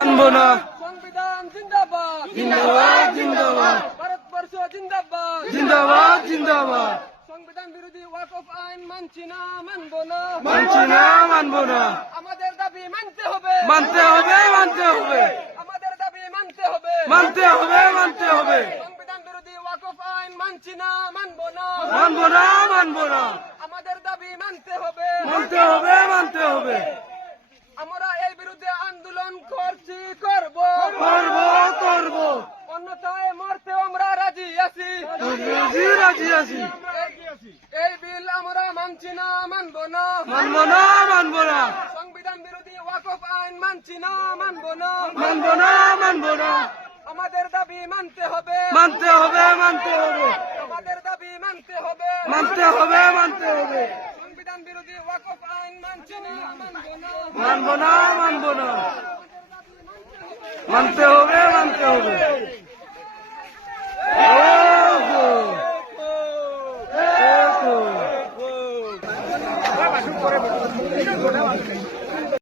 মানব না। সংবিধান জিন্দাবাদ জিন্দাবাদ জিন্দাবাদ ভারতবর্ষ জিন্দাবাদ জিন্দাবাদ জিন্দাবাদ। সংবিধান বিরোধী ওয়াকফ আইন মানছি না, মানব না, মানছি না, মানব না। আমাদের দাবি মানতে হবে, মানতে হবে, মানতে হবে, আমাদের দাবি মানতে হবে, মানতে হবে, মানতে হবে। সংবিধান বিরোধী ওয়াকফ আইন মানছি না, মানব না, মানব না, মানব না। আমাদের দাবি মানতে হবে, মানতে হবে, মানতে হবে। আমরা এই বিরুদ্ধে আন্দোলন করছি, করব, করব, করব। অন্যথায় মরতে আমরা রাজি আছি, রাজি, রাজি আছি। এই বিল আমরা মানছি না, মানব না, মানব না, মানব না, সংবিধান বিরোধী ওয়াকফ আইন মানছি না, মানব না, মানব না, মানব না। আমাদের দাবি মানতে হবে, মানতে হবে, মানতে হবে, আমাদের দাবি মানতে হবে, মানতে হবে, মানতে হবে। সংবিধান বিরোধী ওয়াকফ আইন মানছি না, মানব না, মানব না, মানব না, মানতে হবে, মানতে হবে। ওহো, ওহো।